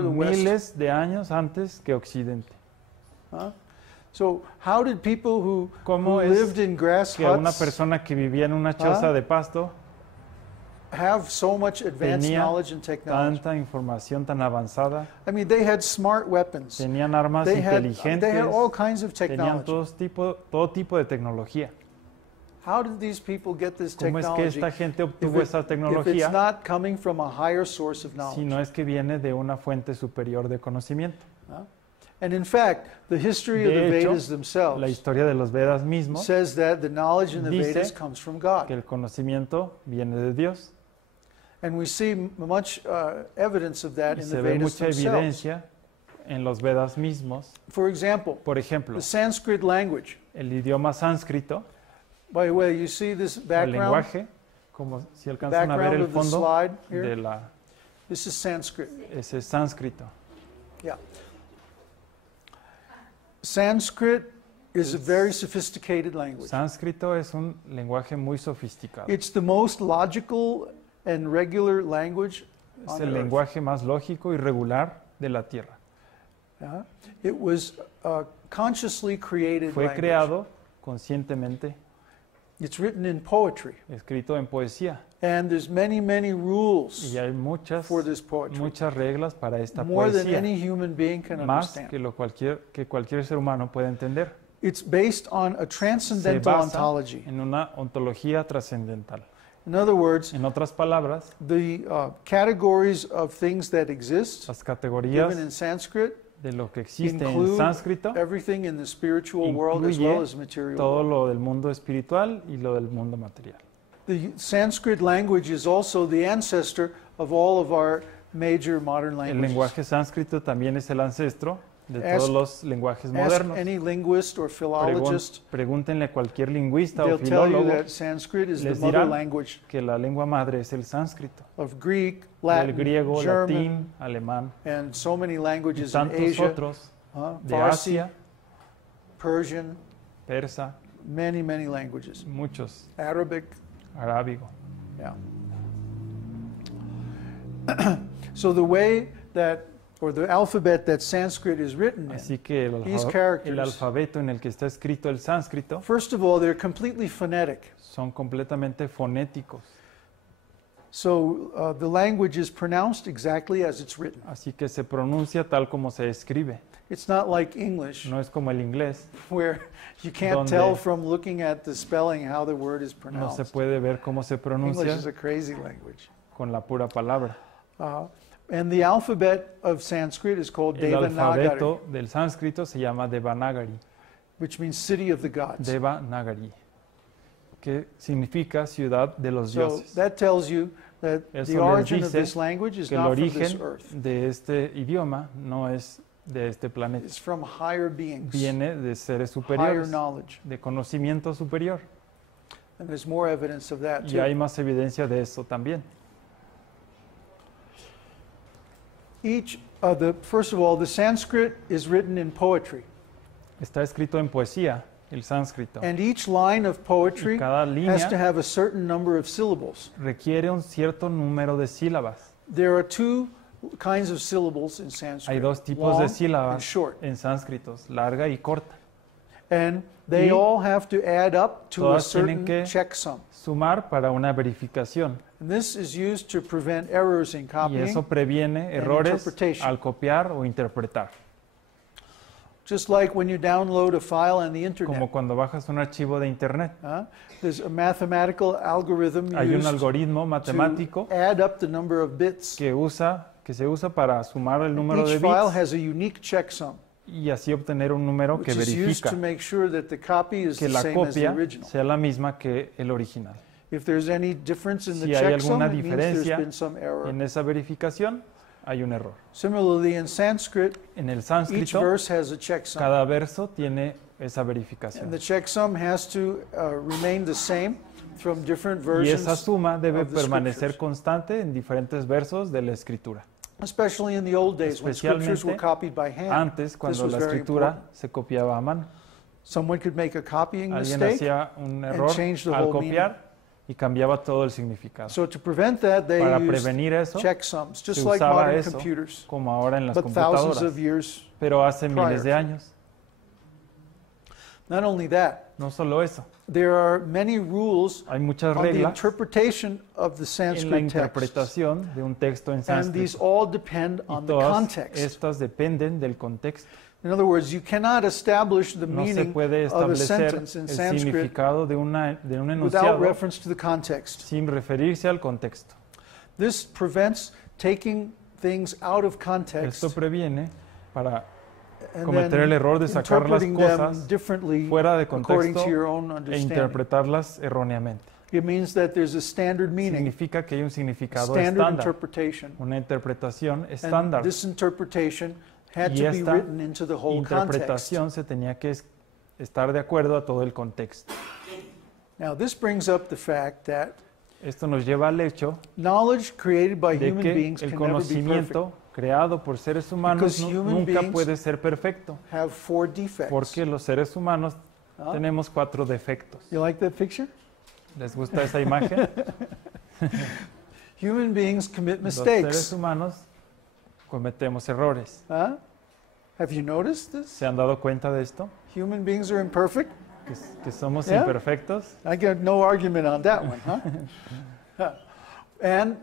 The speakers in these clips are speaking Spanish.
miles de años antes que Occidente. So how did people who ¿Cómo lived es in grass que una huts persona que vivía en una choza de pasto have so much advanced tenía knowledge and technology? tanta información tan avanzada? I mean, they had smart weapons. Tenían armas They had inteligentes, all kinds of tenían technology. todo tipo de tecnología. How did these people get this ¿Cómo es que technology esta gente if obtuvo esa it's tecnología not coming from a higher source of si knowledge? no es que viene de una fuente superior de conocimiento? And in fact, the history of De the hecho, Vedas la themselves historia de los Vedas mismos says that the knowledge in the dice Vedas comes from que God. el conocimiento viene de Dios. And we see much evidence of that Y in se the ve Vedas mucha themselves. evidencia en los Vedas mismos. For example, Por ejemplo, the Sanskrit language. el idioma sánscrito, By the way, you see this el background? lenguaje, como si alcanzan a ver Background el of the fondo slide de here. This is Sanskrit. ese sánscrito. Yeah. Sanskrit is a very sophisticated language. Sánscrito es un lenguaje muy sofisticado. It's the most logical and regular language Es on el earth. lenguaje más lógico y regular de la Tierra. It was consciously created Fue language. creado conscientemente, It's written in poetry. escrito en poesía. And there's many, many rules Y hay muchas for this poetry. muchas reglas para esta More than poesía, any human being can más understand. que cualquier ser humano puede entender. It's based on a Se transcendental basa ontology. en una ontología trascendental. In other words, En otras palabras, the categories of things that exist las given categorías in Sanskrit de lo que existe en include sánscrito everything in the spiritual world as well as incluye material todo world. lo del mundo espiritual y lo del mundo material. The Sanskrit language is also the ancestor of all of our major modern El languages. lenguaje sánscrito también es el ancestro de Ask- todos los lenguajes Ask modernos. any linguist or philologist, Pregúntenle a cualquier lingüista o they'll tell you filólogo that Sanskrit is the les mother dirán language que la lengua madre es el sánscrito, of Greek, del Latin, griego, German, latín, alemán, and so many y languages in tantos Asia, otros de Farsi, Asia, Persian, persa, many, many languages. muchos, Arabic, arábigo. yeah. So the way that, or the alphabet that Sanskrit is written in, Así que these characters, el alfabeto en el que está escrito el sánscrito first of all, they're completely phonetic. son completamente fonéticos. So the language is pronounced exactly as it's written. Así que se pronuncia tal como se escribe. It's not like English, No es como el inglés, where you can't Donde tell from looking at the spelling how the word is no pronounced. se puede ver cómo se English pronuncia is a crazy language. con la pura palabra. And the alphabet of Sanskrit is called El Devanagari, alfabeto del sánscrito se llama Devanagari, which means city of the gods. Devanagari, que significa ciudad de los So dioses. that tells you that Eso the les origin of dice this language is Que el not from this origen earth. de este idioma no es de este planeta, It's from higher beings, viene de seres higher superiores, knowledge. de conocimiento superior. And there's more evidence of that Y too. hay más evidencia de eso también. First of all, the Sanskrit is written in poetry. Está escrito en poesía, el sánscrito. And each line of poetry Y cada has to línea have a certain number of syllables. requiere un cierto número de sílabas. There are two kinds of syllables in Hay Sanskrit, dos tipos de long and sílabas short. en sánscritos, larga y corta. And they Y all have to add up to a todas tienen certain que checksum. sumar para una verificación. And this is used to prevent errors in Y copying, eso previene errores interpretation. al copiar o interpretar. just like when you download a file on the internet. Como cuando bajas un archivo de internet. There's a mathematical algorithm Hay un used algoritmo matemático to add up the number of bits. que se usa para sumar el número de Each file bits has a unique checksum, y así obtener un número which que is used verifica to make sure that the copy is que the la same as the copia original. sea la misma que el original. If there's any difference in the Si hay checksum, alguna it means there's diferencia been some error. En esa verificación hay un error. Similarly, in Sanskrit, En el each sánscrito, verse has a checksum. cada verso tiene esa And verificación. the checksum has to remain the same from different Y esa versions, suma debe of the permanecer scriptures. constante en diferentes versos de la escritura. especially in the old days when scriptures were Especialmente copied by hand. Antes, cuando was la very escritura important. se copiaba a mano. Someone could make a copying Alguien mistake, hacía un error change the al whole copiar y cambiaba todo el significado. So to prevent that, they Para used prevenir eso, checksums, se just like usaba modern eso computers, como ahora en las but thousands computadoras, of years. pero hace prior. miles de años. Not only that, No solo eso, there are many rules hay muchas on the reglas interpretation of the en la Sanskrit text, interpretación de un texto en and these sánscrito. all depend Y on the todas context. estas dependen del contexto. In other words, you cannot establish the No se meaning puede of a establecer sentence in el Sanskrit significado de un without enunciado reference to the context. sin referirse al contexto. This prevents taking things out of context Esto previene para and cometer el then error de sacar las interpreting cosas them differently fuera de according contexto to your own e understanding. interpretarlas erróneamente. It means that there's a standard meaning, Significa que hay un significado standard estándar, interpretation, una interpretación and estándar. this interpretation had Y to be esta written into the whole context. Interpretación se tenía que estar de acuerdo a todo el contexto. Now, this brings up the fact that Esto nos lleva al hecho knowledge created by de human que beings el can never be perfect. conocimiento creado por seres humanos Because human nunca beings puede ser perfecto, Have 4 defects. porque los seres humanos Huh? tenemos 4 defectos. You like that picture? ¿Les gusta esa imagen? Human beings commit Los seres mistakes. humanos cometemos errores. Huh? Have you noticed this? ¿Se han dado cuenta de esto? Human beings are imperfect. Que somos Yeah. imperfectos. I get no argument on that one, huh? Huh. And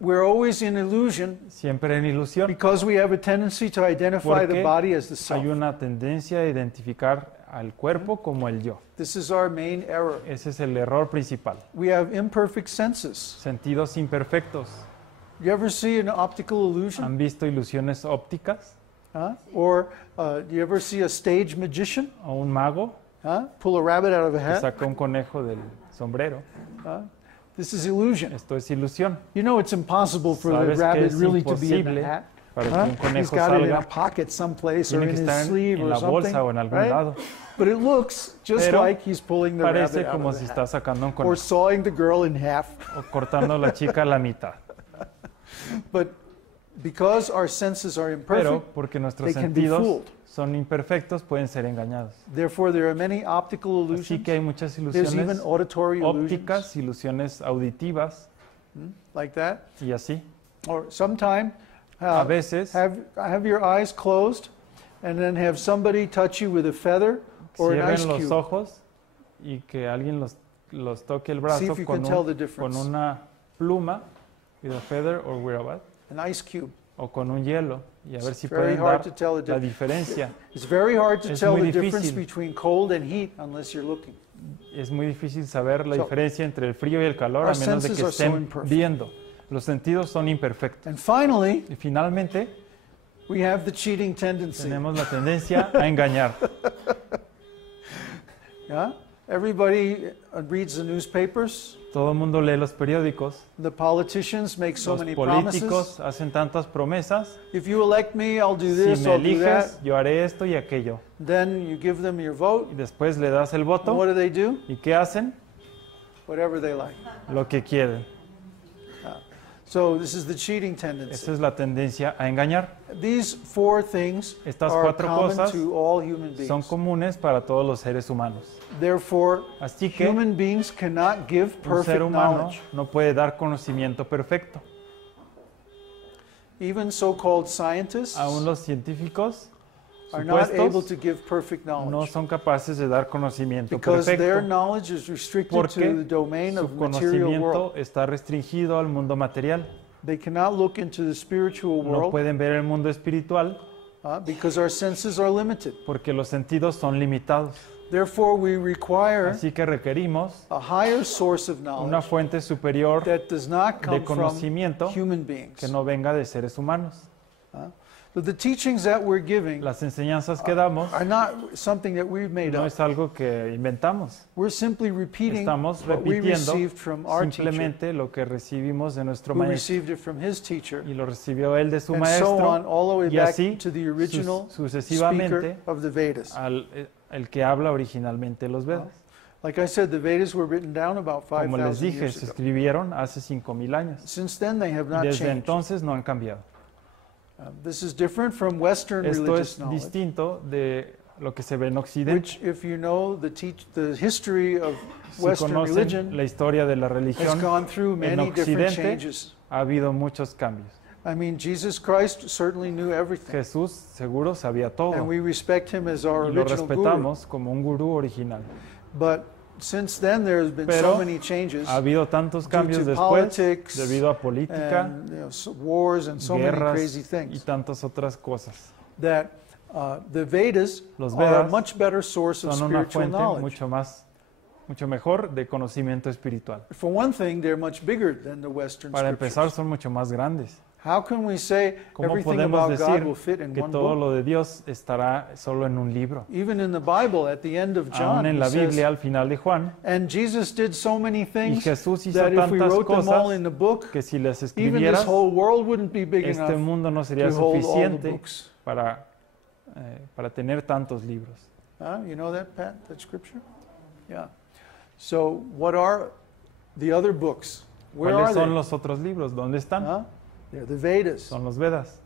we're always in illusion Siempre en ilusión. because we have a tendency to identify the Porque body as the Hay self. una tendencia a identificar al cuerpo como el yo. This is our main error. Ese es el error principal. We have imperfect senses. Sentidos imperfectos. You ever see an optical illusion? ¿Han visto ilusiones ópticas? Huh? Or you ever see a stage magician? ¿O un mago Huh? Pull a rabbit out of a que hat? saca un conejo del sombrero? Huh? This is illusion. Esto es ilusión. You know it's impossible for the Sabes que rabbit es really to be in the imposible hat. para que Huh? un He's conejo got it in a salga. pocket someplace or Tiene in que his estar sleeve en or la something. bolsa o en algún Right? lado. But it looks just Pero like he's pulling the rabbit Parece out como of si the está hat. sacando un Or conejo sawing the girl in half. o cortando a la chica a la mitad. But because our senses are Pero imperfect, porque nuestros they can be sentidos fooled. son imperfectos, pueden ser engañados. Therefore, there are many optical Así illusions. que hay muchas There's even ilusiones auditory ópticas, illusions, ilusiones auditivas like that. y así. Or sometime, A veces have your eyes closed, and then have somebody touch you with a feather or an ice cierren los cube. ojos y que alguien los toque el See brazo if you can tell the con difference. una pluma, with a feather or with a what, An ice cube. o con un hielo y a ver It's si very pueden hard dar to tell the la difference. diferencia. It's very hard to Es tell muy the difference difícil. between cold and heat unless you're looking. Es muy difícil saber la So, diferencia entre el frío y el calor our a menos de senses que are so estén imperfect. viendo. Los sentidos son imperfectos. And finally, Y finalmente we have the cheating tendency. tenemos la tendencia a engañar. Yeah? Everybody reads the newspapers. Todo el mundo lee los periódicos. The politicians make so Los many promises. políticos hacen tantas promesas. If you elect me, I'll do Si this, me I'll do that. eliges, yo haré esto y aquello. Then you give them your vote. Y después le das el And what voto. do they do? ¿Y qué hacen? Whatever they like. Lo que quieren. So this is the cheating tendency. Esa es la tendencia a engañar. These 4 things Estas are 4 common cosas to all human son beings. comunes para todos los seres humanos. Therefore, Así que human beings cannot give un ser perfect humano knowledge. no puede dar conocimiento perfecto. Even so-called scientists Aún los científicos are not able supuestos to give perfect no knowledge son capaces de dar conocimiento because their perfecto knowledge is restricted to porque the domain su of material world. conocimiento está restringido al mundo material. They cannot look into the spiritual No world pueden ver el mundo espiritual because our senses are limited. porque los sentidos son limitados. Therefore, we require Así que requerimos a higher source of una knowledge fuente superior that does not come de from conocimiento human beings. que no venga de seres humanos. But the teachings that we're giving Las enseñanzas que damos are not something that we've made no up. es algo que inventamos. We're simply repeating Estamos what we repitiendo received from our teacher, simplemente lo que recibimos de nuestro who maestro. received it from his teacher, Y lo recibió él de su and so on, maestro all the way y back así to the original sucesivamente speaker of the Vedas. al el que habla originalmente los Vedas. Like I said, the Vedas were written down about Como les 5,000 dije, years se ago. escribieron hace 5000 años. Since then, they have Y not desde changed. entonces no han cambiado. This is different from Western Esto religious es knowledge. distinto de lo que se ve en Occidente. which, if you know the history of Si Western conocen religion, la historia de la has religión, gone through en many different Occidente changes. ha habido muchos cambios. I mean, Jesus Christ certainly knew everything, Jesús seguro sabía and todo we respect him as our y lo original guru. respetamos como un gurú original. But since then, there has been Pero so many changes ha habido tantos due cambios to después politics debido a política, and wars and so many guerras crazy y things tantas otras cosas. that the Vedas Los are a Vedas much better source of son una spiritual fuente knowledge. mucho mejor de conocimiento espiritual. For one thing, they're much bigger than the Western Para empezar, scriptures. son mucho más grandes. How can we say ¿Cómo everything podemos about God decir will fit in que one todo book? lo de Dios estará solo en un libro? Even in the Bible, at the end of John, Aún en he la says, Biblia, al final de Juan, and Jesus did so many y things Jesús hizo that if we tantas wrote them all cosas in the book, que si las even this escribieras, whole world wouldn't be big este enough mundo no sería to hold all the suficiente books. para tener tantos libros. You know that, Pat, that scripture? Yeah. So what are the other books? Where are ¿Cuáles son they? los otros libros? ¿Dónde están? They're the Vedas. Son los Vedas.